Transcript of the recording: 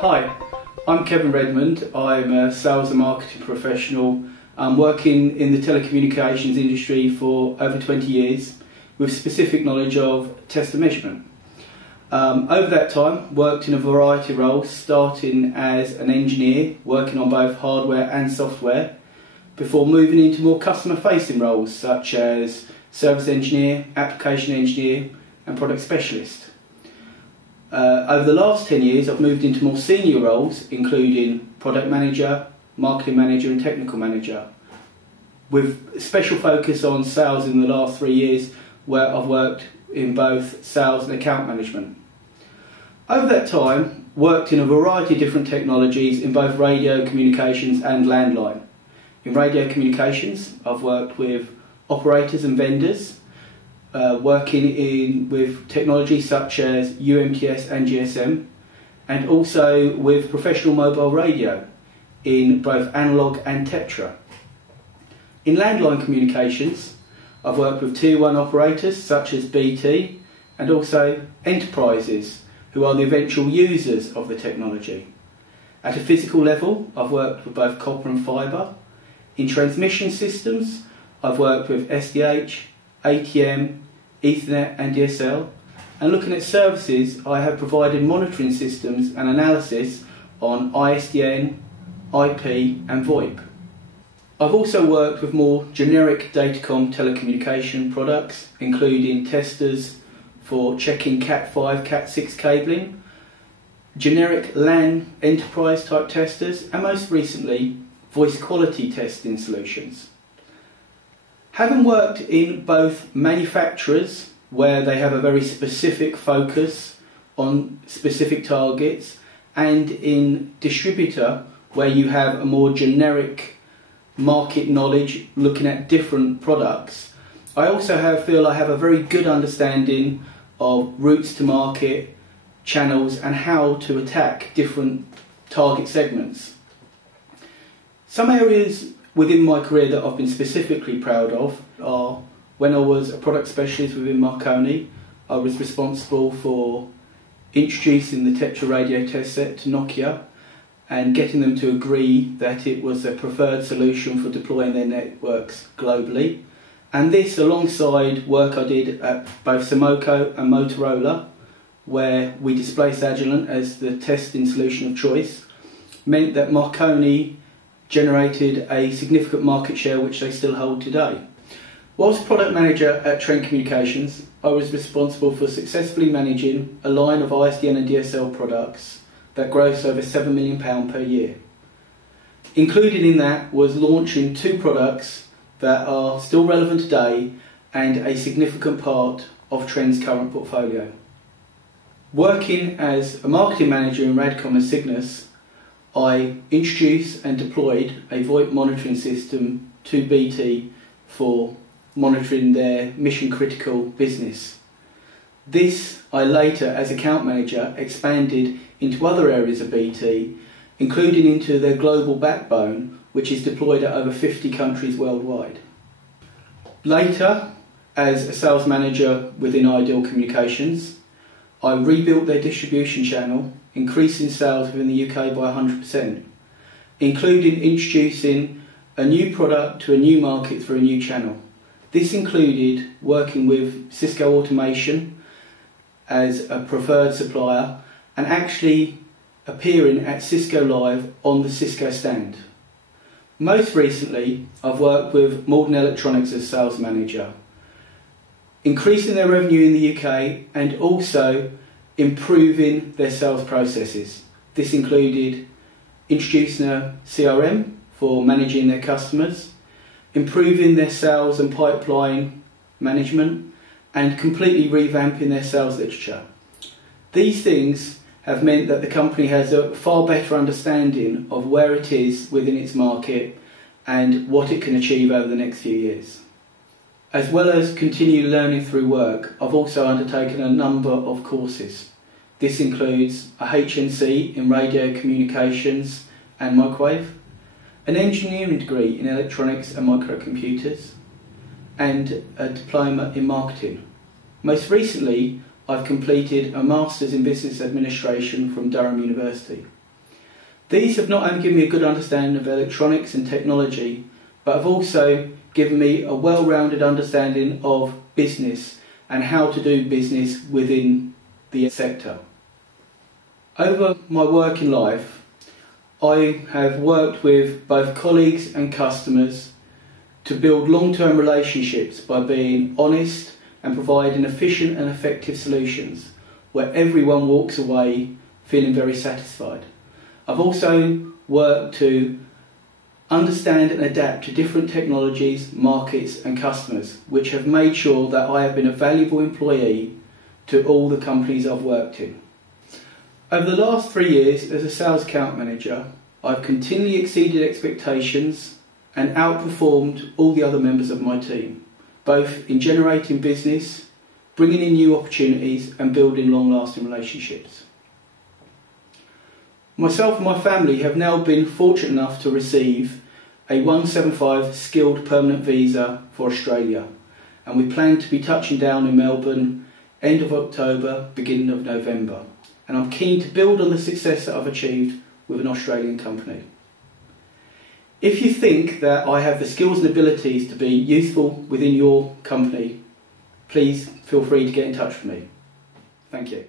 Hi, I'm Kevin Redmond. I'm a sales and marketing professional. I'm working in the telecommunications industry for over 20 years with specific knowledge of test and measurement. Over that time, worked in a variety of roles, starting as an engineer, working on both hardware and software, before moving into more customer-facing roles such as service engineer, application engineer and product specialist. Over the last 10 years I've moved into more senior roles, including product manager, marketing manager and technical manager, with special focus on sales in the last 3 years, where I've worked in both sales and account management. Over that time, worked in a variety of different technologies in both radio communications and landline. In radio communications, I've worked with operators and vendors, working with technology such as UMTS and GSM, and also with professional mobile radio in both analog and tetra. In landline communications, I've worked with tier 1 operators such as BT and also enterprises who are the eventual users of the technology. At a physical level, I've worked with both copper and fibre. In transmission systems, I've worked with SDH, ATM, Ethernet and DSL, and looking at services, I have provided monitoring systems and analysis on ISDN, IP and VoIP. I've also worked with more generic datacom telecommunication products, including testers for checking Cat5, Cat6 cabling, generic LAN enterprise type testers, and most recently voice quality testing solutions. Having worked in both manufacturers, where they have a very specific focus on specific targets, and in distributor, where you have a more generic market knowledge looking at different products, I also feel I have a very good understanding of routes to market, channels and how to attack different target segments. Some areas within my career that I've been specifically proud of are when I was a product specialist within Marconi. I was responsible for introducing the Tetra radio test set to Nokia and getting them to agree that it was a preferred solution for deploying their networks globally. And this, alongside work I did at both Simoco and Motorola, where we displaced Agilent as the testing solution of choice, meant that Marconi generated a significant market share which they still hold today. Whilst product manager at Trent Communications, I was responsible for successfully managing a line of ISDN and DSL products that grossed over £7 million per year. Included in that was launching 2 products that are still relevant today and a significant part of Trent's current portfolio. Working as a marketing manager in Radcom and Cygnus, I introduced and deployed a VoIP monitoring system to BT for monitoring their mission critical business. This I later, as account manager, expanded into other areas of BT, including into their global backbone, which is deployed at over 50 countries worldwide. Later, as a sales manager within Ideal Communications, I rebuilt their distribution channel, increasing sales within the UK by 100%, including introducing a new product to a new market through a new channel. This included working with Cisco Automation as a preferred supplier and actually appearing at Cisco Live on the Cisco stand. Most recently, I've worked with Malden Electronics as sales manager, increasing their revenue in the UK and also improving their sales processes. This included introducing a CRM for managing their customers, improving their sales and pipeline management, and completely revamping their sales literature. These things have meant that the company has a far better understanding of where it is within its market and what it can achieve over the next few years. As well as continue learning through work, I've also undertaken a number of courses. This includes a HNC in radio communications and microwave, an engineering degree in electronics and microcomputers, and a diploma in marketing. Most recently, I've completed a Masters in Business Administration from Durham University. These have not only given me a good understanding of electronics and technology, but have also given me a well-rounded understanding of business and how to do business within the sector. Over my working life, I have worked with both colleagues and customers to build long-term relationships by being honest and providing efficient and effective solutions where everyone walks away feeling very satisfied. I've also worked to understand and adapt to different technologies, markets and customers, which have made sure that I have been a valuable employee to all the companies I've worked in. Over the last 3 years as a sales account manager, I've continually exceeded expectations and outperformed all the other members of my team, both in generating business, bringing in new opportunities and building long-lasting relationships. Myself and my family have now been fortunate enough to receive a 175 skilled permanent visa for Australia, and we plan to be touching down in Melbourne end of October, beginning of November, and I'm keen to build on the success that I've achieved with an Australian company. If you think that I have the skills and abilities to be useful within your company, please feel free to get in touch with me. Thank you.